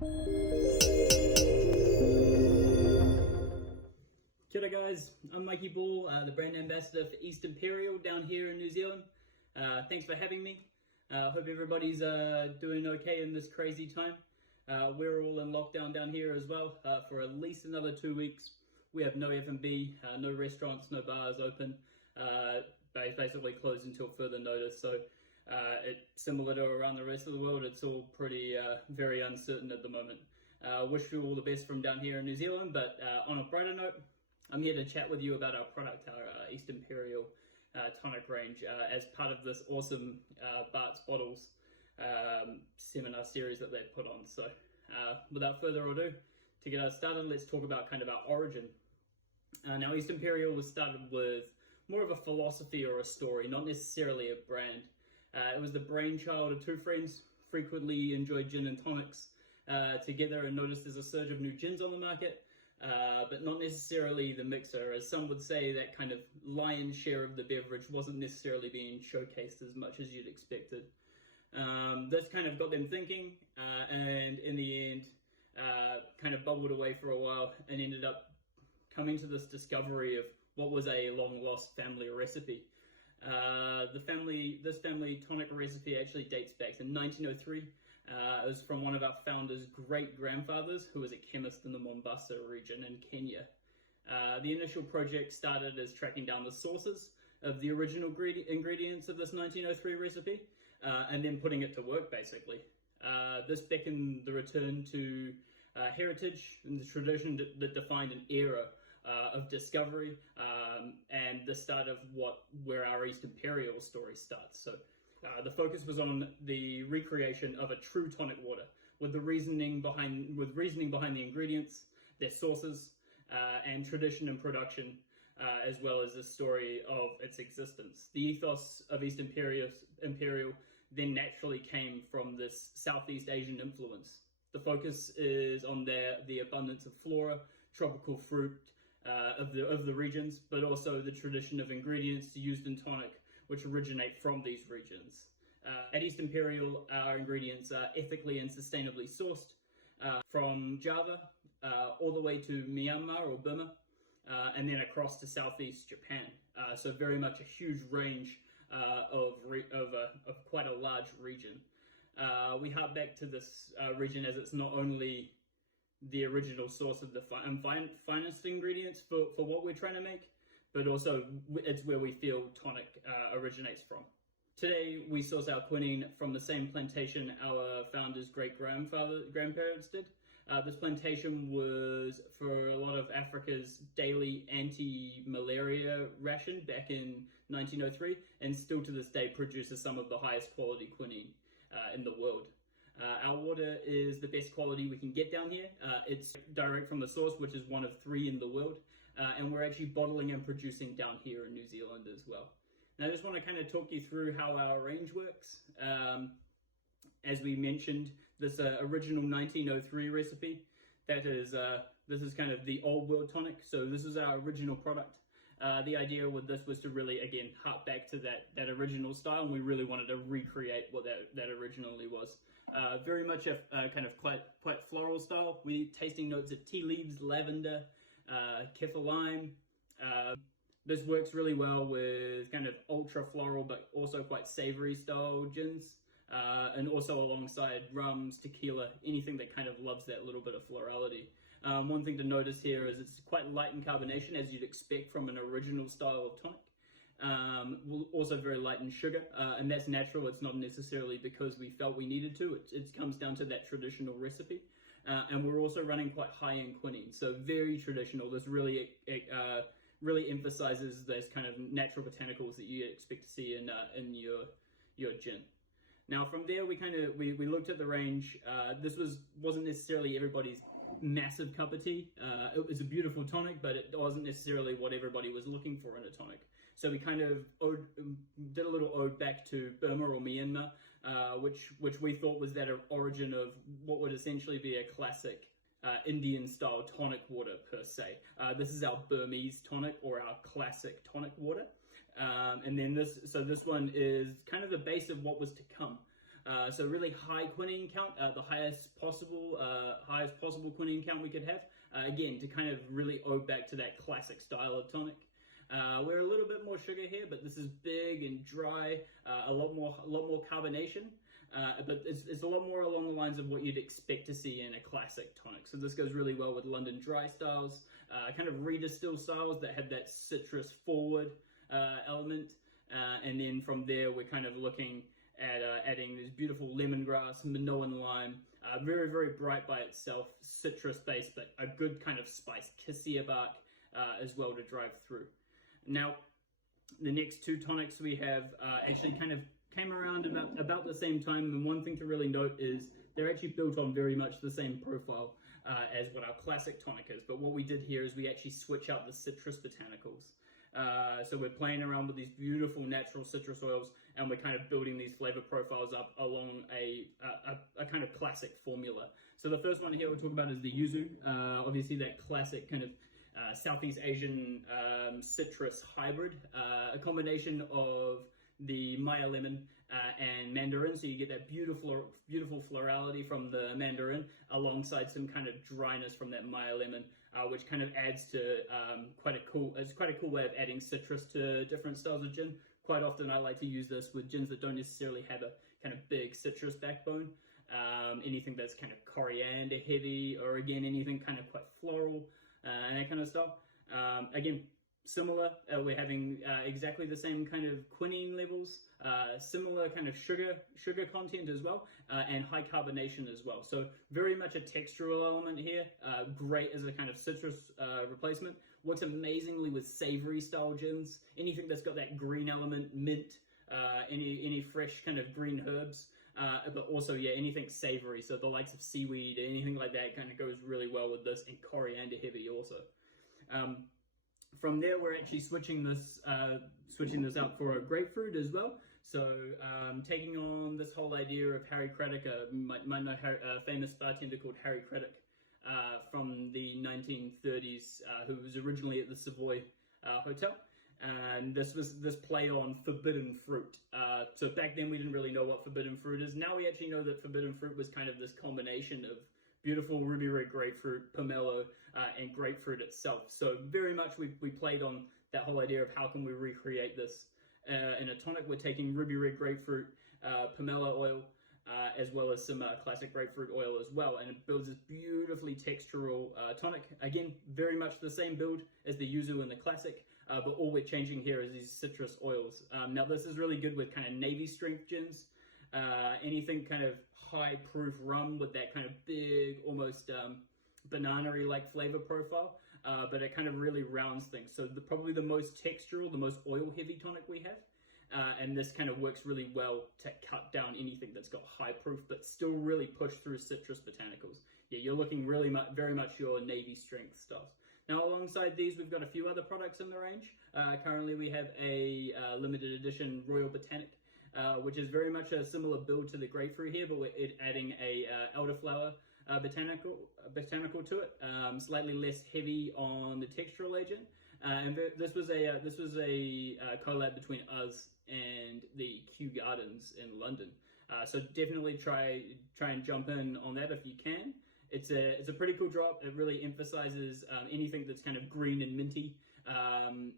Kia ora guys, I'm Mikey the brand ambassador for East Imperial down here in New Zealand. Thanks for having me. Hope everybody's doing okay in this crazy time. We're all in lockdown down here as well for at least another 2 weeks. We have no F&B, no restaurants, no bars open. Basically closed until further notice. So it's similar to around the rest of the world. It's all pretty very uncertain at the moment. Wish you all the best from down here in New Zealand, but on a brighter note, I'm here to chat with you about our product, our East Imperial tonic range, as part of this awesome Bart's Bottles seminar series that they've put on. So without further ado, to get us started, let's talk about kind of our origin. Now, East Imperial was started with more of a philosophy or a story, not necessarily a brand. It was the brainchild of two friends, frequently enjoyed gin and tonics together, and noticed there's a surge of new gins on the market. But not necessarily the mixer, as some would say that kind of lion's share of the beverage wasn't necessarily being showcased as much as you'd expected. This kind of got them thinking, and in the end, kind of bubbled away for a while and ended up coming to this discovery of what was a long-lost family recipe. This family tonic recipe actually dates back to 1903. It was from one of our founders' great-grandfathers, who was a chemist in the Mombasa region in Kenya. The initial project started as tracking down the sources of the original ingredients of this 1903 recipe, and then putting it to work, basically. This beckoned the return to heritage and the tradition that defined an era of discovery, and the start of where our East Imperial story starts. So the focus was on the recreation of a true tonic water, with reasoning behind the ingredients, their sources, and tradition and production, as well as the story of its existence. The ethos of East Imperial then naturally came from this Southeast Asian influence. The focus is on the abundance of flora, tropical fruit of the regions, but also the tradition of ingredients used in tonic which originate from these regions. At East Imperial, our ingredients are ethically and sustainably sourced from Java all the way to Myanmar or Burma, and then across to Southeast Japan. So very much a huge range of quite a large region. We hark back to this region as it's not only the original source of the finest ingredients for what we're trying to make, but also it's where we feel tonic originates from. Today, we source our quinine from the same plantation our founders' grandparents did. This plantation was for a lot of Africa's daily anti-malaria ration back in 1903, and still to this day produces some of the highest quality quinine in the world. Our water is the best quality we can get down here. It's direct from the source, which is one of 3 in the world. And we're actually bottling and producing down here in New Zealand as well. Now, I just want to kind of talk you through how our range works. As we mentioned, this original 1903 recipe, this is kind of the old world tonic. So this is our original product. The idea with this was to really, again, hark back to that original style, and we really wanted to recreate what that originally was. Very much a kind of quite floral style. We tasting notes of tea leaves, lavender, kaffir lime. This works really well with kind of ultra floral but also quite savory style gins, and also alongside rums, tequila, anything that kind of loves that little bit of florality. One thing to notice here is it's quite light in carbonation, as you'd expect from an original style of tonic. Also very light in sugar, and that's natural. It's not necessarily because we felt we needed to. It comes down to that traditional recipe. And we're also running quite high in quinine, so very traditional. This really emphasizes those kind of natural botanicals that you expect to see in your gin. Now, from there, we looked at the range. This wasn't necessarily everybody's massive cup of tea. It was a beautiful tonic, but it wasn't necessarily what everybody was looking for in a tonic. So we kind of did a little ode back to Burma or Myanmar, which we thought was that origin of what would essentially be a classic Indian-style tonic water per se. This is our Burmese tonic, or our classic tonic water. And then this one is kind of the base of what was to come. So really high quinine count, the highest possible quinine count we could have. Again, to kind of really owe back to that classic style of tonic. We're a little bit more sugar here, but this is big and dry, a lot more carbonation. But it's a lot more along the lines of what you'd expect to see in a classic tonic. So this goes really well with London dry styles, kind of redistill styles that have that citrus forward element. And then from there, we're kind of looking at adding this beautiful lemongrass, Minoan lime, very, very bright by itself, citrus based, but a good kind of spiced cassia bark as well to drive through. Now, the next two tonics we have actually kind of came around about the same time, and one thing to really note is they're actually built on very much the same profile as what our classic tonic is, but what we did here is we actually switch out the citrus botanicals. So we're playing around with these beautiful natural citrus oils, and we're kind of building these flavor profiles up along a kind of classic formula. So the first one here we'll talk about is the yuzu, obviously that classic kind of Southeast Asian citrus hybrid, a combination of the Maya lemon and mandarin, so you get that beautiful florality from the mandarin alongside some kind of dryness from that Maya lemon, which kind of adds to quite a cool way of adding citrus to different styles of gin. Quite often I like to use this with gins that don't necessarily have a kind of big citrus backbone. Anything that's kind of coriander heavy, or again anything kind of quite floral and that kind of stuff. Again, similar, we're having exactly the same kind of quinine levels, similar kind of sugar content as well, and high carbonation as well. So very much a textural element here, great as a kind of citrus replacement. Works amazingly with savory style gins, anything that's got that green element, mint, any fresh kind of green herbs, but also, yeah, anything savory, so the likes of seaweed, anything like that kind of goes really well with this, and coriander heavy also. From there, we're actually switching this out for a grapefruit as well. So taking on this whole idea of Harry Craddock, might know a famous bartender called Harry Craddock from the 1930s, who was originally at the Savoy Hotel. And this play on forbidden fruit. So back then we didn't really know what forbidden fruit is. Now we actually know that forbidden fruit was kind of this combination of beautiful ruby red grapefruit, pomelo, and grapefruit itself. So very much we played on that whole idea of how can we recreate this in a tonic. We're taking ruby red grapefruit, pomelo oil, as well as some classic grapefruit oil as well, and it builds this beautifully textural tonic. Again, very much the same build as the yuzu and the classic, but all we're changing here is these citrus oils. Now this is really good with kind of navy strength gins, anything kind of high proof rum with that kind of big, almost banana-y like flavor profile, but it kind of really rounds things. So probably the most textural, the most oil heavy tonic we have, and this kind of works really well to cut down anything that's got high proof but still really push through citrus botanicals. Yeah, you're looking really very much your navy strength stuff. Now alongside these, we've got a few other products in the range. Currently we have a limited edition Royal Botanic, which is very much a similar build to the grapefruit here, but we're adding a elderflower botanical to it, slightly less heavy on the textural agent. And this was a collab between us and the Kew Gardens in London. So definitely try and jump in on that if you can. It's a pretty cool drop. It really emphasizes anything that's kind of green and minty,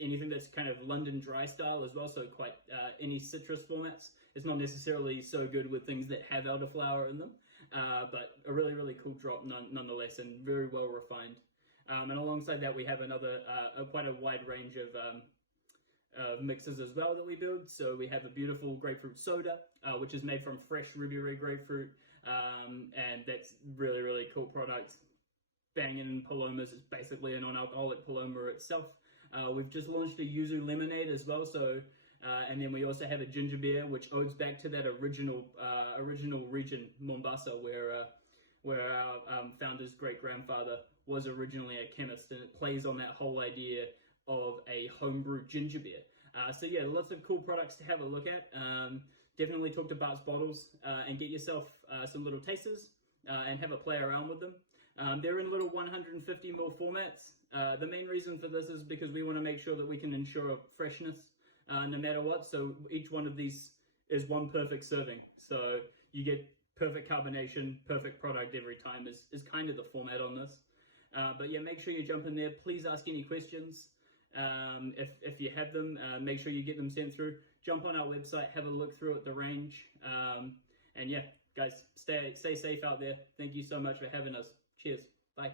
anything that's kind of London dry style as well, so quite any citrus formats. It's not necessarily so good with things that have elderflower in them, but a really, really cool drop nonetheless, and very well refined. And alongside that, we have another quite a wide range of mixes as well that we build. So we have a beautiful grapefruit soda, which is made from fresh ruby red grapefruit, and that's really, really cool product. Banging Palomas is basically a non-alcoholic Paloma itself. We've just launched a yuzu lemonade as well, so and then we also have a ginger beer, which owes back to that original region, Mombasa, where our founder's great-grandfather was originally a chemist, and it plays on that whole idea of a homebrewed ginger beer. So yeah, lots of cool products to have a look at. Definitely talk to Bart's Bottles and get yourself some little tasters and have a play around with them. They're in little 150ml formats. The main reason for this is because we want to make sure that we can ensure freshness no matter what. So each one of these is one perfect serving. So you get perfect carbonation, perfect product every time is kind of the format on this. But yeah, make sure you jump in there. Please ask any questions. If you have them, make sure you get them sent through. Jump on our website, have a look through at the range. And yeah, guys, stay safe out there. Thank you so much for having us. Cheers. Bye.